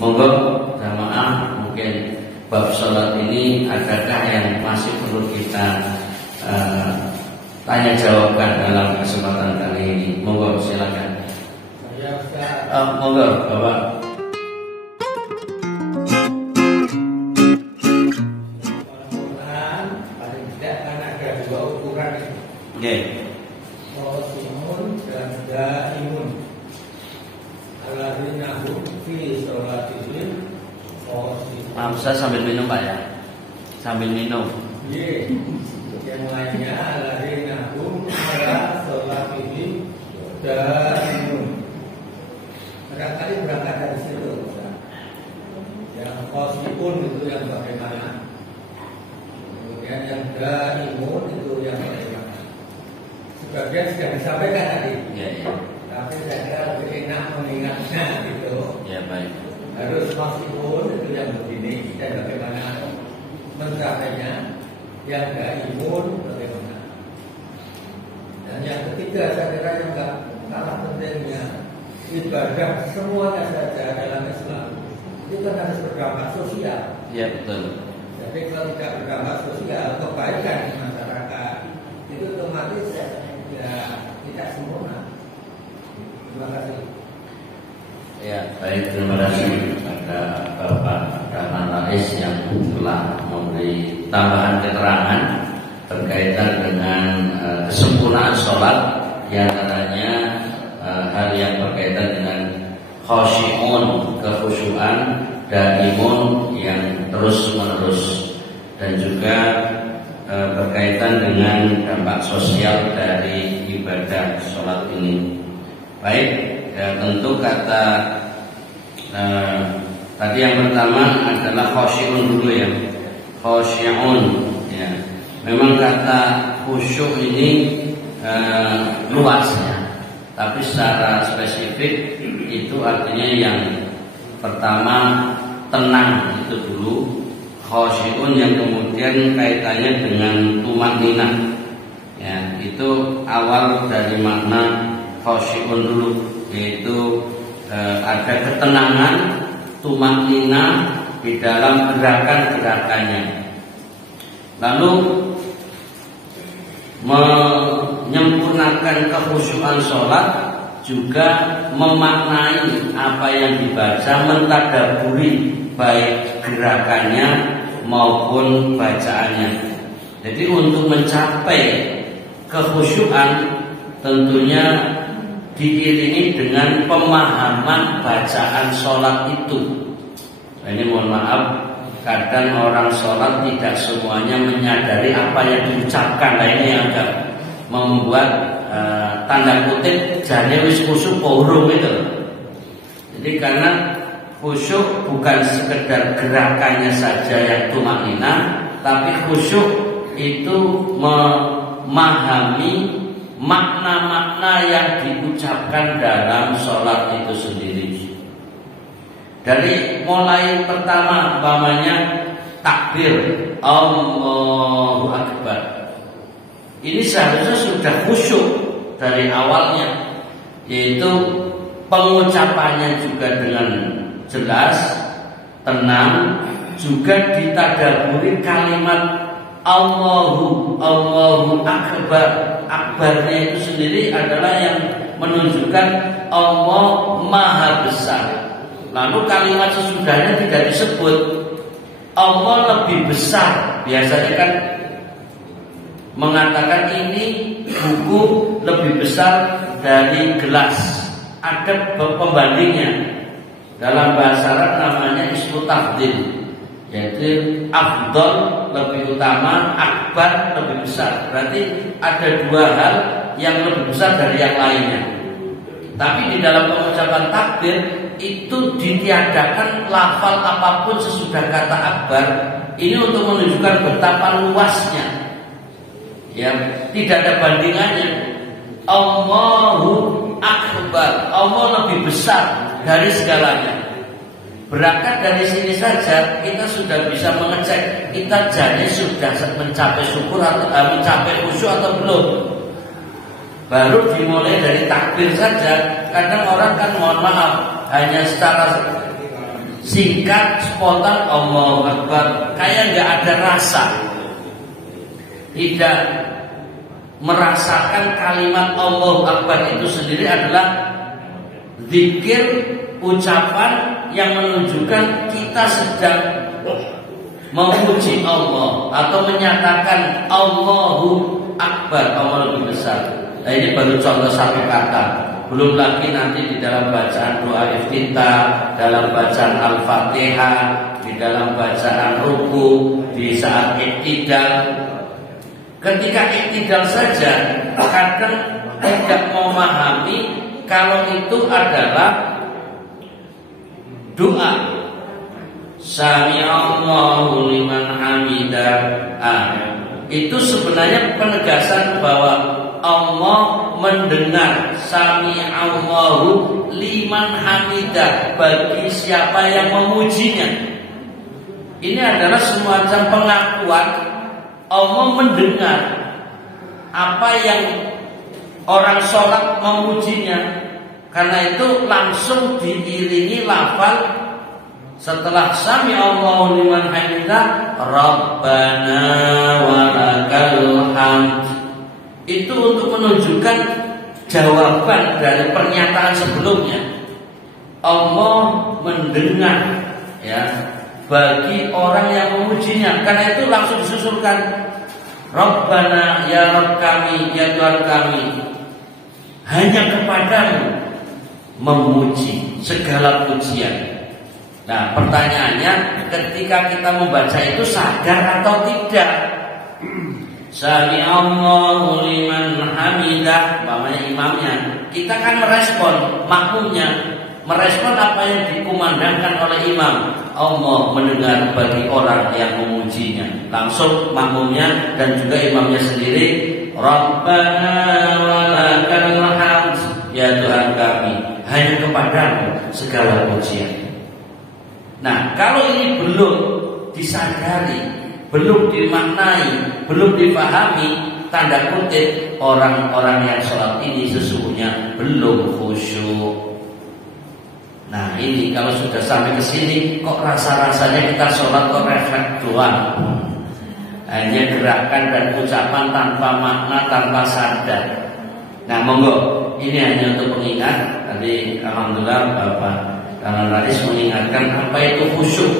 Monggo jamaah, mungkin bab sholat ini adakah yang masih perlu kita tanya jawabkan dalam kesempatan kali ini? Monggo silakan. Monggo Bapak. Paling tidak kan ada dua ukuran ini. Oke. Qasimun dan daimun. Alladzina hum fi sholatihim qasimun. Maaf, saya sambil minum Pak ya. Sambil minum. Iya. Yang lainnya alladzina hum ala sholatihim daimun. Barangkali berangkat dari situ. Yang qasimun itu yang bagaimana? Kemudian yang daimun itu yang bagaimana? Sebagian sudah disampaikan tadi. Ya, ya. Tapi saya kira lebih enak mengingatnya gitu. Ya, baik. Harus qasimun itu yang begini dan bagaimana mencapainya. Yang daimun bagaimana? Dan yang ketiga saya kira yang enggak kalah pentingnya, ibadah semuanya saja dalam Islam itu kan harus berdampak sosial. Ya, betul. Jadi kalau tidak berdampak sosial, kebaikan di masyarakat itu otomatis ya tidak sempurna. Terima kasih. Ya, baik, terima kasih kepada Bapak Rahman Rais yang telah memberi tambahan keterangan berkaitan dengan kesempurnaan sholat, diantaranya hal yang berkaitan dengan khasyi'un, kekhusyuan, daimun yang terus menerus, dan juga berkaitan dengan dampak sosial dari ibadah sholat ini. Baik, ya, tentu kata tadi yang pertama adalah khasyi'un dulu ya, khasyi'un ya. Memang kata khusyuk ini luas ya, tapi secara spesifik itu artinya yang pertama tenang itu dulu, khasyi'un yang kemudian kaitannya dengan tumaninah ya, itu awal dari makna khasyi'un dulu, yaitu ada ketenangan, tumaninah di dalam gerakan-gerakannya. Lalu menyempurnakan kekhusyuan sholat juga memaknai apa yang dibaca, mentadaburi baik gerakannya maupun bacaannya. Jadi untuk mencapai kekhusyuan tentunya diiringi dengan pemahaman bacaan sholat itu. Nah, ini mohon maaf, kadang orang sholat tidak semuanya menyadari apa yang diucapkan. Nah, ini yang agak membuat tanda kutip jane wis khusyuk urung itu. Jadi karena khusyuk bukan sekedar gerakannya saja yang tumaninah, tapi khusyuk itu memahami makna-makna yang diucapkan dalam sholat itu sendiri. Dari mulai pertama umpamanya takbir Allahu Akbar, ini seharusnya sudah khusyuk dari awalnya, yaitu pengucapannya juga dengan jelas, tenang, juga ditadaburi kalimat Allahu Akbar. Akbarnya itu sendiri adalah yang menunjukkan Allah Maha Besar. Lalu kalimat sesudahnya tidak disebut Allah lebih besar. Biasanya kan mengatakan ini buku lebih besar dari gelas, ada pembandingnya. Dalam bahasa Arab namanya ismu tafdil, yaitu afdol lebih utama, akbar lebih besar. Berarti ada dua hal yang lebih besar dari yang lainnya. Tapi di dalam pengucapan takbir itu ditiadakan lafal apapun sesudah kata akbar. Ini untuk menunjukkan betapa luasnya. Ya, tidak ada bandingannya. Allahu Akbar, Allah lebih besar dari segalanya. Berangkat dari sini saja kita sudah bisa mengecek kita jadi sudah mencapai syukur atau mencapai khusyuk atau belum. Baru dimulai dari takbir saja. Kadang orang kan mohon maaf hanya secara singkat, spontan, Allahu Akbar, kayak nggak ada rasa, tidak merasakan kalimat Allahu Akbar itu sendiri adalah zikir, ucapan yang menunjukkan kita sedang memuji Allah atau menyatakan Allahu Akbar, Allah lebih besar. Nah, ini baru contoh satu kata. Belum lagi nanti di dalam bacaan doa iftitah, dalam bacaan Al-Fatihah, di dalam bacaan ruku, di saat iktidal. Ketika iktidal saja kadang tidak memahami kalau itu adalah doa. Sami'allahu liman hamidah. Itu sebenarnya penegasan bahwa Allah mendengar. Sami'allahu liman hamidah, bagi siapa yang memujinya. Ini adalah semacam pengakuan Allah mendengar apa yang orang sholat memujinya. Karena itu langsung diiringi lafal setelah sami'allahu liman hamidah, Rabbana walakal hamd. Itu untuk menunjukkan jawaban dari pernyataan sebelumnya. Allah mendengar, ya, bagi orang yang memujinya. Karena itu langsung disusulkan Rabbana, ya Rabb kami, ya Tuhan kami, hanya kepadamu memuji, segala pujian. Nah, pertanyaannya, ketika kita membaca itu sadar atau tidak? Sami'allahu liman hamidah, namanya imamnya. Kita kan merespon, makmumnya merespon apa yang dikumandangkan oleh imam. Allah mendengar bagi orang yang memujinya. Langsung makmumnya dan juga imamnya sendiri, Rabbana walakal hamd, ya Tuhan kami, hanya kepadamu segala pujian. Nah, kalau ini belum disadari, belum dimaknai, belum dipahami, tanda kutip orang-orang yang sholat ini sesungguhnya belum khusyuk. Nah, ini kalau sudah sampai ke sini, kok rasa-rasanya kita sholat kok refleks doang, hanya gerakan dan ucapan tanpa makna, tanpa sadar. Nah, monggo, ini hanya untuk pengingat. Tadi alhamdulillah Bapak Raris mengingatkan apa itu khusyuk.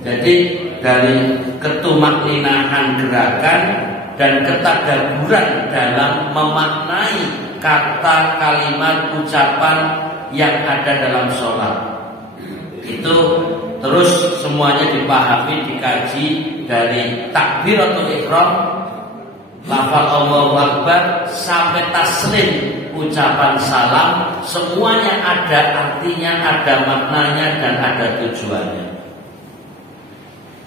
Jadi dari ketumakninaan gerakan dan ketadaburan dalam memaknai kata, kalimat, ucapan yang ada dalam sholat, itu terus semuanya dipahami, dikaji dari takbiratul ihram, lafal Allahu Akbar sampai taslim, ucapan salam, semuanya ada artinya, ada maknanya dan ada tujuannya.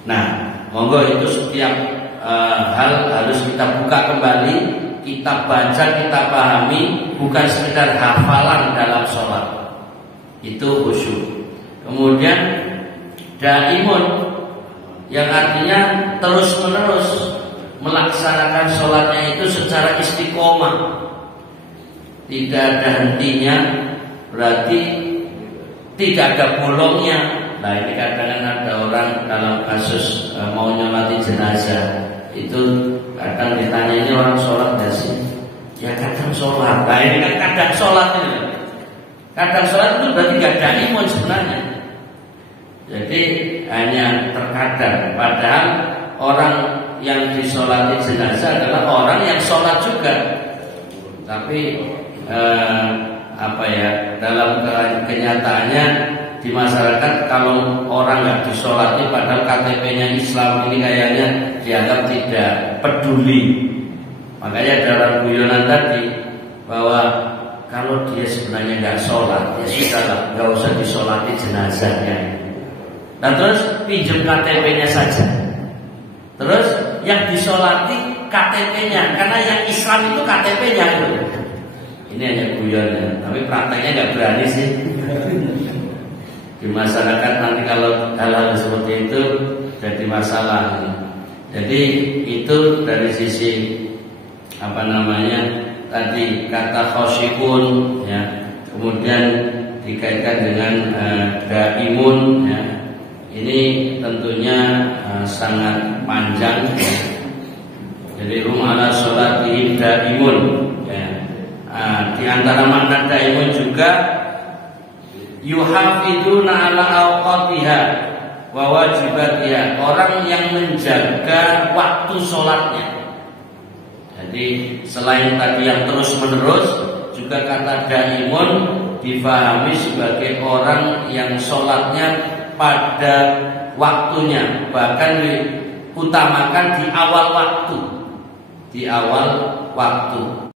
Nah, monggo itu setiap hal harus kita buka kembali, kita baca, kita pahami, bukan sekedar hafalan dalam sholat. Itu khusyuk. Kemudian daimun, yang artinya terus menerus melaksanakan sholatnya itu secara istiqomah, tidak ada hentinya, berarti tidak ada bolongnya. Nah, ini kadang ada orang dalam kasus mau nyolati jenazah, itu kadang ditanya, ini orang sholat gak sih? Ya kadang sholat. Nah, ini kan kadang sholat ini. Kadang sholat itu berarti gak ada imun sebenarnya. Jadi hanya terkadang. Padahal orang yang disolati jenazah adalah orang yang sholat juga. Tapi dalam kenyataannya di masyarakat, kalau orang nggak disolati padahal KTP-nya Islam, ini kayaknya dianggap tidak peduli. Makanya dalam guyonan tadi bahwa kalau dia sebenarnya nggak sholat, ya sudahlah, nggak usah disolati jenazahnya. Nah, terus pinjam KTP-nya saja. Terus yang disolati KTP-nya, karena yang Islam itu KTP-nya itu. Ini hanya guyonnya, tapi prakteknya nggak berani sih. Di masyarakat nanti kalau hal-hal seperti itu jadi masalah. Jadi itu dari sisi tadi kata khosyikun, ya. Kemudian dikaitkan dengan daimun ya. Ini tentunya sangat panjang ya. Jadi ala sholatihim daimun ya. Di antara makna daimun juga yuhafiduna ala awqatiha wa wajibatiha, orang yang menjaga waktu sholatnya. Jadi selain tadi yang terus menerus, juga kata daimun difahami sebagai orang yang sholatnya pada waktunya, bahkan diutamakan di awal waktu.